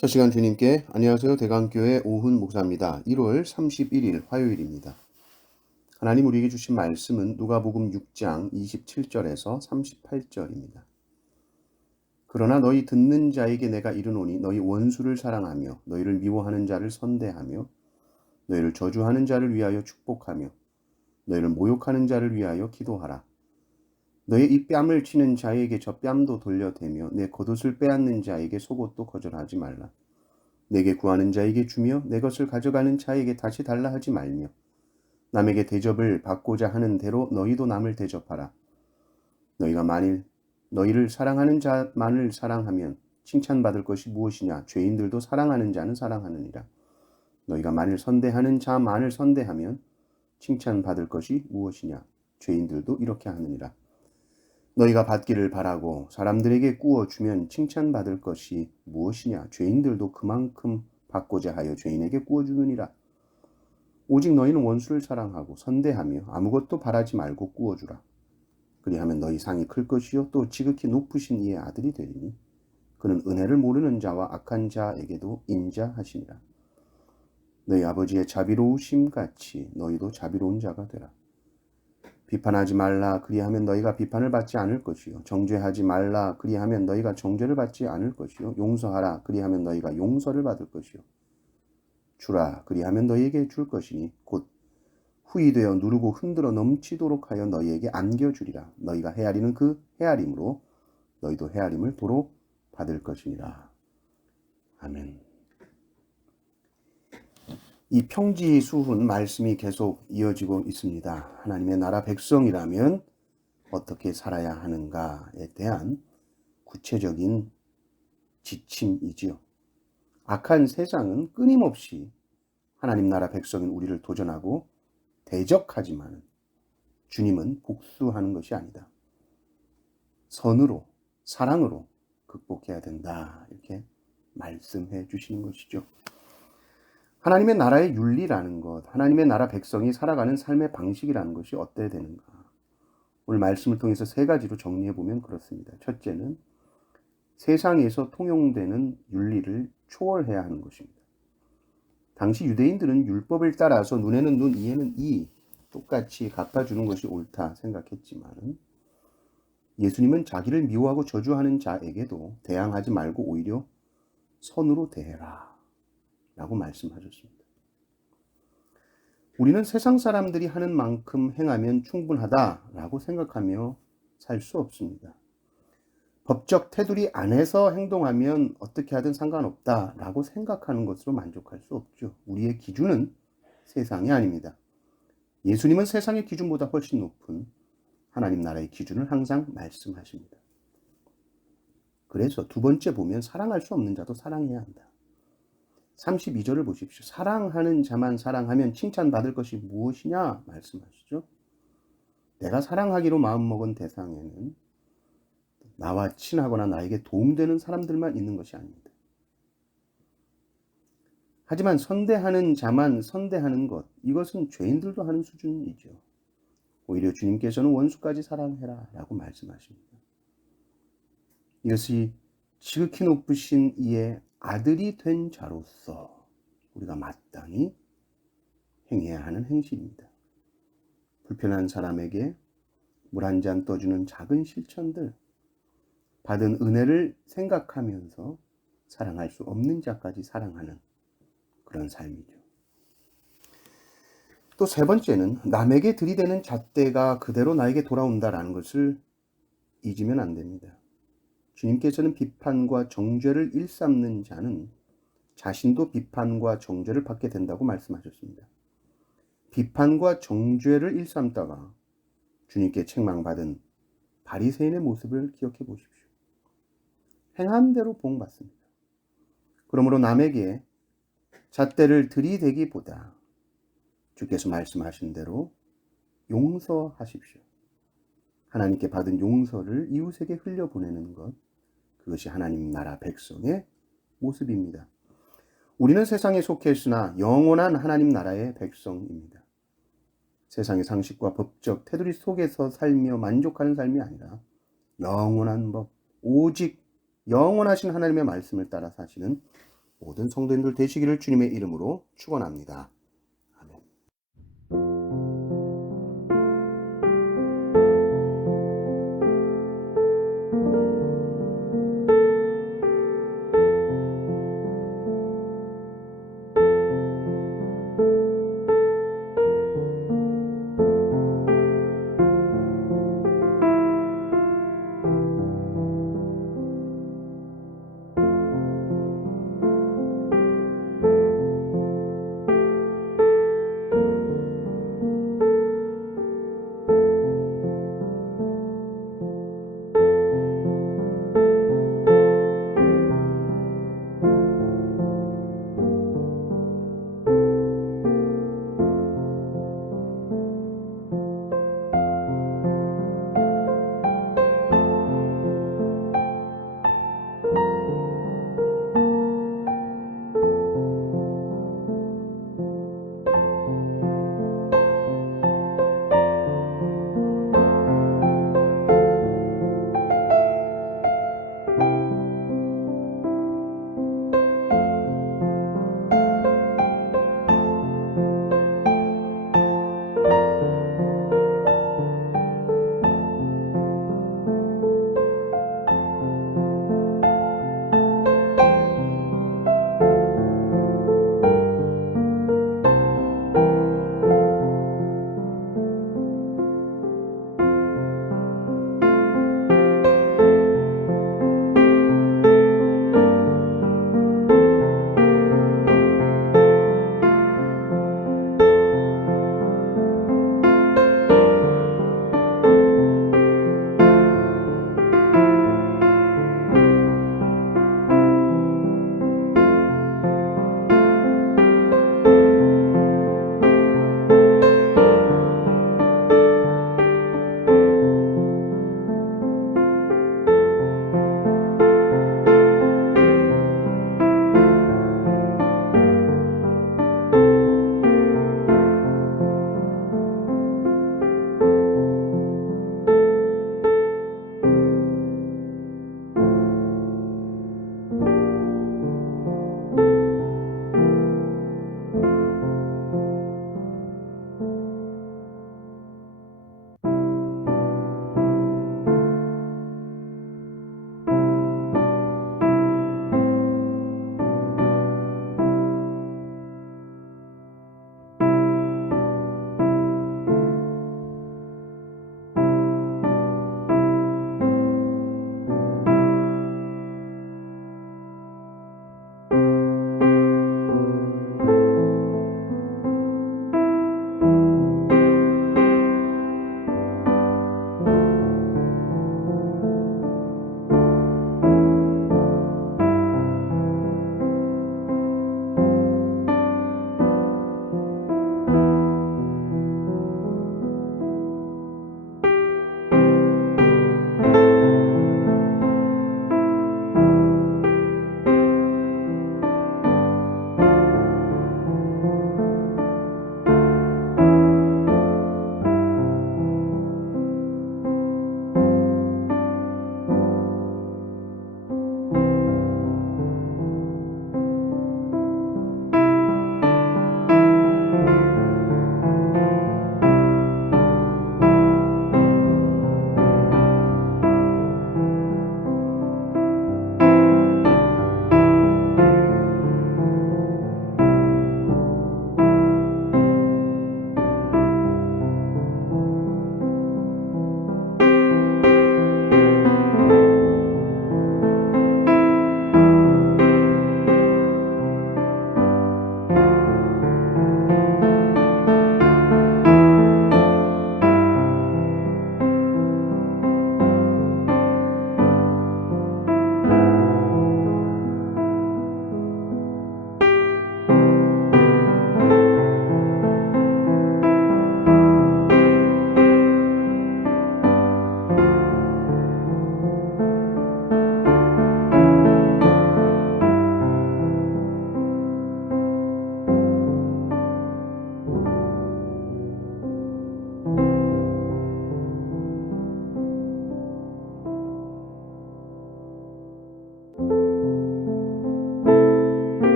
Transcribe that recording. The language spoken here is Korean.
첫 시간 주님께 안녕하세요. 대강교회 오훈 목사입니다. 1월 31일 화요일입니다. 하나님 우리에게 주신 말씀은 누가복음 6장 27절에서 38절입니다. 그러나 너희 듣는 자에게 내가 이르노니 너희 원수를 사랑하며 너희를 미워하는 자를 선대하며 너희를 저주하는 자를 위하여 축복하며 너희를 모욕하는 자를 위하여 기도하라. 너의 이 뺨을 치는 자에게 저 뺨도 돌려대며 내 겉옷을 빼앗는 자에게 속옷도 거절하지 말라. 내게 구하는 자에게 주며 내 것을 가져가는 자에게 다시 달라 하지 말며 남에게 대접을 받고자 하는 대로 너희도 남을 대접하라. 너희가 만일 너희를 사랑하는 자만을 사랑하면 칭찬받을 것이 무엇이냐? 죄인들도 사랑하는 자는 사랑하느니라. 너희가 만일 선대하는 자만을 선대하면 칭찬받을 것이 무엇이냐? 죄인들도 이렇게 하느니라. 너희가 받기를 바라고 사람들에게 꾸어주면 칭찬받을 것이 무엇이냐? 죄인들도 그만큼 받고자 하여 죄인에게 꾸어주느니라. 오직 너희는 원수를 사랑하고 선대하며 아무것도 바라지 말고 꾸어주라. 그리하면 너희 상이 클 것이요 또 지극히 높으신 이의 아들이 되리니 그는 은혜를 모르는 자와 악한 자에게도 인자하시니라. 너희 아버지의 자비로우심 같이 너희도 자비로운 자가 되라. 비판하지 말라 그리하면 너희가 비판을 받지 않을 것이요 정죄하지 말라 그리하면 너희가 정죄를 받지 않을 것이요 용서하라 그리하면 너희가 용서를 받을 것이요 주라 그리하면 너희에게 줄 것이니 곧 후이 되어 누르고 흔들어 넘치도록 하여 너희에게 안겨주리라. 너희가 헤아리는 그 헤아림으로 너희도 헤아림을 도로 받을 것이니라. 아멘. 이 평지수훈 말씀이 계속 이어지고 있습니다. 하나님의 나라 백성이라면 어떻게 살아야 하는가에 대한 구체적인 지침이지요. 악한 세상은 끊임없이 하나님 나라 백성인 우리를 도전하고 대적하지만 주님은 복수하는 것이 아니다. 선으로, 사랑으로 극복해야 된다. 이렇게 말씀해 주시는 것이죠. 하나님의 나라의 윤리라는 것, 하나님의 나라 백성이 살아가는 삶의 방식이라는 것이 어때야 되는가? 오늘 말씀을 통해서 세 가지로 정리해 보면 그렇습니다. 첫째는 세상에서 통용되는 윤리를 초월해야 하는 것입니다. 당시 유대인들은 율법을 따라서 눈에는 눈, 이에는 이 똑같이 갚아주는 것이 옳다 생각했지만 예수님은 자기를 미워하고 저주하는 자에게도 대항하지 말고 오히려 선으로 대해라 라고 말씀하셨습니다. 우리는 세상 사람들이 하는 만큼 행하면 충분하다라고 생각하며 살 수 없습니다. 법적 테두리 안에서 행동하면 어떻게 하든 상관없다라고 생각하는 것으로 만족할 수 없죠. 우리의 기준은 세상이 아닙니다. 예수님은 세상의 기준보다 훨씬 높은 하나님 나라의 기준을 항상 말씀하십니다. 그래서 두 번째 보면 사랑할 수 없는 자도 사랑해야 한다. 32절을 보십시오. 사랑하는 자만 사랑하면 칭찬받을 것이 무엇이냐 말씀하시죠. 내가 사랑하기로 마음먹은 대상에는 나와 친하거나 나에게 도움되는 사람들만 있는 것이 아닙니다. 하지만 선대하는 자만 선대하는 것, 이것은 죄인들도 하는 수준이죠. 오히려 주님께서는 원수까지 사랑해라 라고 말씀하십니다. 이것이 지극히 높으신 이의 아들이 된 자로서 우리가 마땅히 행해야 하는 행실입니다. 불편한 사람에게 물 한 잔 떠주는 작은 실천들, 받은 은혜를 생각하면서 사랑할 수 없는 자까지 사랑하는 그런 삶이죠. 또 세 번째는 남에게 들이대는 잣대가 그대로 나에게 돌아온다라는 것을 잊으면 안 됩니다. 주님께서는 비판과 정죄를 일삼는 자는 자신도 비판과 정죄를 받게 된다고 말씀하셨습니다. 비판과 정죄를 일삼다가 주님께 책망받은 바리새인의 모습을 기억해 보십시오. 행한 대로 복받습니다. 그러므로 남에게 잣대를 들이대기보다 주께서 말씀하신 대로 용서하십시오. 하나님께 받은 용서를 이웃에게 흘려보내는 것, 그것이 하나님 나라 백성의 모습입니다. 우리는 세상에 속해 있으나 영원한 하나님 나라의 백성입니다. 세상의 상식과 법적 테두리 속에서 살며 만족하는 삶이 아니라 영원한 법, 오직 영원하신 하나님의 말씀을 따라 사시는 모든 성도님들 되시기를 주님의 이름으로 축원합니다.